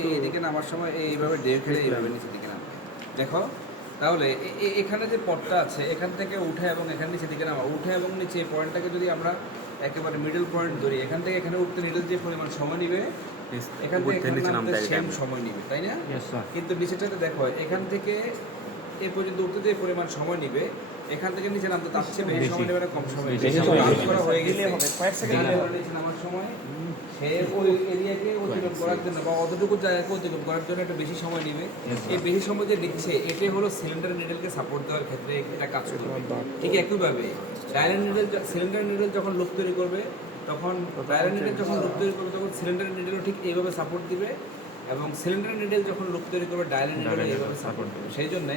এইদিকে নামার সময় এইভাবে ডেকে খেলে এইভাবে নিচের দিকে নামবে। দেখো তাহলে এখানে যে পথটা আছে এখান থেকে উঠে এবং এখানে নিচের দিকে নামা, উঠে এবং নিচে এই পয়েন্টটাকে যদি আমরা একেবারে মিডল পয়েন্ট ধরি, এখান থেকে এখানে উঠতে নিডল যে পরিমাণ সময় নিবে এখান থেকে এখানে নামতে সেম সময় নিবে, তাই না? কিন্তু নিচেটাতে দেখো এখান থেকে এই পর্যন্ত উঠতে যে পরিমাণ সময় নিবে এখান থেকে নিচে নামতে তার চেয়ে বেশি সময় নেবে না কম সময় করা হয়ে গেলে কয়েক সেকেন্ড নিচে নামার সময় সে ওই এরিয়াকে অতিক্রম করার জন্য বা অতটুকু জায়গাকে অতিক্রম করার জন্য একটু বেশি সময় নেবে। এই বেশি সময় যে দিচ্ছে এটাই হলো সিলিন্ডার নিডলকে সাপোর্ট দেওয়ার ক্ষেত্রে এটা কাজ করবে। ঠিক একইভাবে ডায়াল নিডল, সিলিন্ডার নিডল যখন লুপ তৈরি করবে তখন ডায়াল নিডল যখন লুপ তৈরি করবে তখন সিলিন্ডার নিডলও ঠিক এইভাবে সাপোর্ট দিবে, এবং সিলিন্ডার নিডল যখন লুপ তৈরি করবে ডায়াল নিডল এইভাবে সাপোর্ট দেবে। সেই জন্য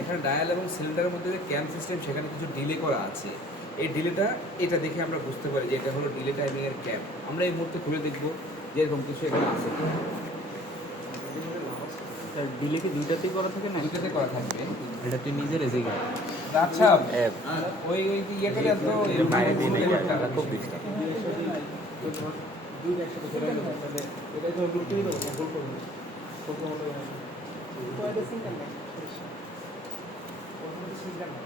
এখানে ডায়াল এবং সিলিন্ডারের মধ্যে যে ক্যাম্প সিস্টেম সেখানে কিছু ডিলে করা আছে। এই ডিলেটা এটা দেখে আমরা বুঝতে পারি যে এটা হলো ডিলে টাইমিং এর ক্যাম্প। আমরা এই মুহূর্তে খুলে দেখবো যে এরকম কিছু এখানে আছে। ডিলে কি দুইটাতেই করা থাকে না? দুইটাতে করা থাকবে। এটা তুই নিজের এসে গেল। আচ্ছা ওই ইয়েটা তো বাইরে দিয়ে নেই টাকা খুব বেশি টাকা। দুইটা একসাথে করে এটা তো লুকিয়ে দেবো কন্ট্রোল করব। কত হলো এটা সিঙ্গেল না। ওটা সিঙ্গেল না।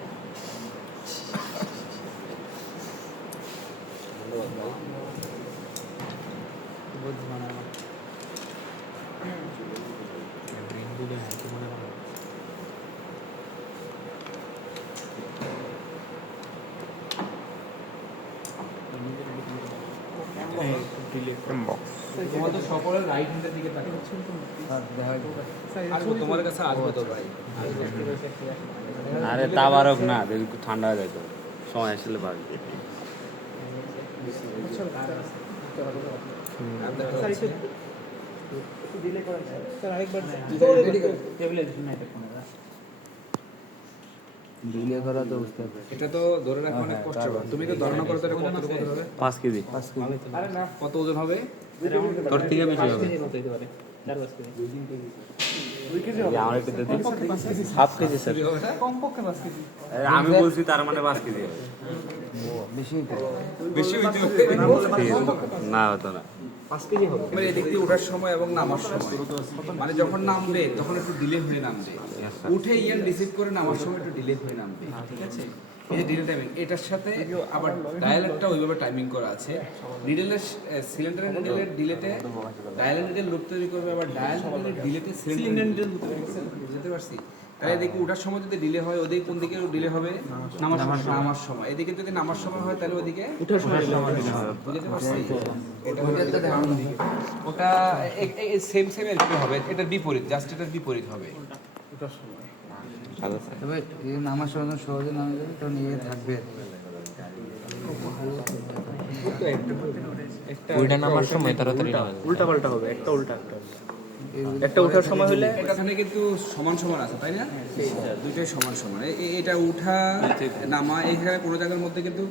বুঝমান না ব্রেন বুড়ে হয় তো মনে হয় তোমাদের সকলের রাইট হ্যান্ডের দিকে তাকিয়ে তোমার কাছে আসবো তো ভাই। আরে তাবারক না, দেখি একটু ঠান্ডা হয়ে যায় তো সময় আসলে পারবে। ডিলে করা তো বুঝতে হবে। এটা তো ধরে রাখা অনেক কষ্ট। তুমি তো ধারণা করতে কত ওজন হবে? 5 কেজি। আরে না, কত ওজন হবে? তোর থেকে বেশি হবে। 4-5 কেজি। 2 কেজি হবে। আমার একটু দিদি 7 কেজি স্যার। কমপক্ষে 5 কেজি। আমি বলছি তার মানে 5 কেজি হবে। বেশি হইতে না হতো না। 5 কেজি হবে। মানে এদিক দিয়ে ওঠার সময় এবং নামার সময় মানে যখন নামবে তখন একটু ডিলে হয়ে নামবে, উঠে ইয়ান রিসিভ করে নামার সময় একটু ডিলে হয়ে নামবে। ঠিক আছে, এই যে ডিলে টাইমিং এটার সাথে আবার ডায়ালটা ওইভাবে টাইমিং করা আছে। নিডলের সিলিন্ডারের নিডলের ডিলেতে ডায়াল নিডল লুপ তৈরি করবে, আবার ডায়াল নিডলের ডিলেতে সিলিন্ডার নিডল লুপ তৈরি করবে। বুঝতে পারছি? তাহলে এদিকে ওঠার সময় যদি ডিলে হয় ওদিকে কোন দিকে ডিলে হবে? নামার সময়। এদিকে যদি নামার সময় হয় তাহলে ওদিকে উঠার সময় ডিলে হবে। বুঝতে পারছি? ওটা সেম এরকম হবে, এটা বিপরীত, জাস্ট এটা বিপরীত হবে ওটার সময়। তবে নামার সময় সহজে নামা যাবে, কারণ ইয়ে থাকবে ওইটা নামার সময় তাড়াতাড়ি উল্টা পাল্টা হবে। একটা উল্টা একটা উঠার সময় হলে এখানে কিন্তু সমান সমান আছে, তাই না? দুইটাই সমান সমান। এটা উঠা নামা এখানে কোনো জায়গার মধ্যে কিন্তু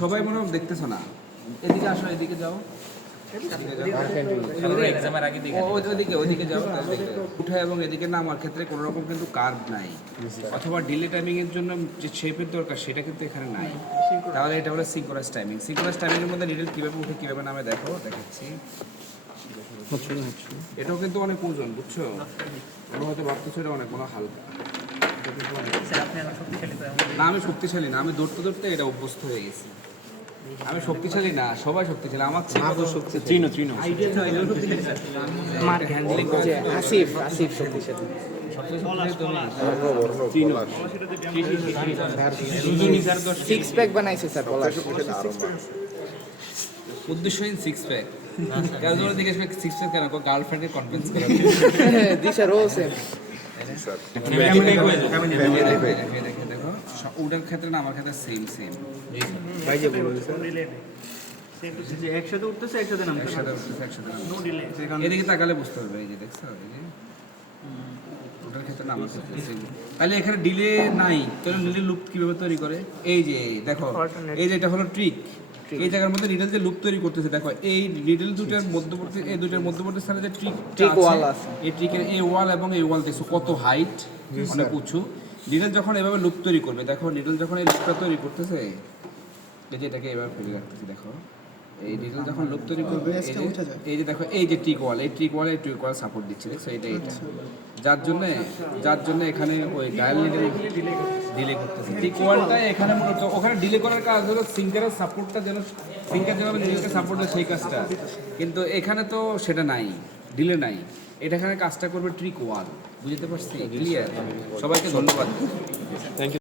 সবাই মনে হয় দেখতেছো না। এদিকে আসো, এদিকে যাও, ওইদিকে যাও। উঠা এবং এদিকে নামার ক্ষেত্রে কোনো রকম কিন্তু কার্ভ নাই, অথবা ডিলে টাইমিং এর জন্য যে শেপের দরকার সেটা কিন্তু এখানে নাই। তাহলে এটা হলো সিঙ্ক্রোনাস টাইমিং। সিঙ্ক্রোনাস টাইমিং এর মধ্যে নিডল কিভাবে উঠে কিভাবে নামে দেখাচ্ছি। এটাও কিন্তু অনেক ওজন, বুঝছো? ওরা হয়তো ভাবতেছো এটা অনেক হালকা। না আমি শক্তিশালী না, আমি দৌড়তে দৌড়তে এটা অভ্যস্ত হয়ে গেছি। আমি শক্তিশালী না, সবাই শক্তিশালী। আমার চিনো আমার হ্যান্ডলিং আসিফ শক্তিশালী। সিক্স প্যাক বানাইছে স্যার বলার উদ্দেশ্যহীন 6 প্যাক। কারণ ওরা জিজ্ঞেস করে 6 প্যাক কেন? গার্লফ্রেন্ডের কনফিডেন্স করা। দিশার ও সেম দেখো ওটার ক্ষেত্রে না আমার ক্ষেত্রে সেম ভাই যে বলো একসাথে উঠতেছে একসাথে নামতেছে। এদিকে তাকালে বুঝতে পারবে। এই যে দেখছো, এই যে ওটার ক্ষেত্রে না আমার ক্ষেত্রে সেম। তাহলে এখানে ডিলে নাই, তাহলে ডিলে লুপ কিভাবে তৈরি করে? এই যে দেখো, এই যে এটা হলো ট্রিক। এই জায়গার মধ্যে নিডল যে লুপ তৈরি করতেছে, দেখো এই নিডল দুটার মধ্যবর্তী, এই দুটার মধ্যবর্তী স্থানে যে ট্রিক ওয়াল আছে, এই ট্রিকের এই ওয়াল এবং এই ওয়াল দেখছো কত হাইট, অনেক উঁচু। নিডল যখন এভাবে লুপ তৈরি করবে, দেখো নিডল যখন এই লুপটা তৈরি করতেছে, এই যে এটাকে এভাবে ফেলে রাখতেছে, দেখো এই ডিটেল যখন লুপ তৈরি করবে এই যে দেখো এই যে ট্রিক ওয়াল, এই ট্রিক ওয়াল সাপোর্ট দিচ্ছে, দেখছো এটা যার জন্য এখানে ওই ডায়াল নিডল ডিলে করতেছে। ট্রিক ওয়ালটা এখানে মূলত ওখানে ডিলে করার কাজ হলো সিঙ্কারের সাপোর্টটা যেন সিঙ্কার যেভাবে নিডলকে সাপোর্ট দেয় সেই কাজটা, কিন্তু এখানে তো সেটা নাই, ডিলে নাই। এটা এখানে কাজটা করবে ট্রিক ওয়াল। বুঝতে পারছি? ক্লিয়ার? সবাইকে ধন্যবাদ। Thank you.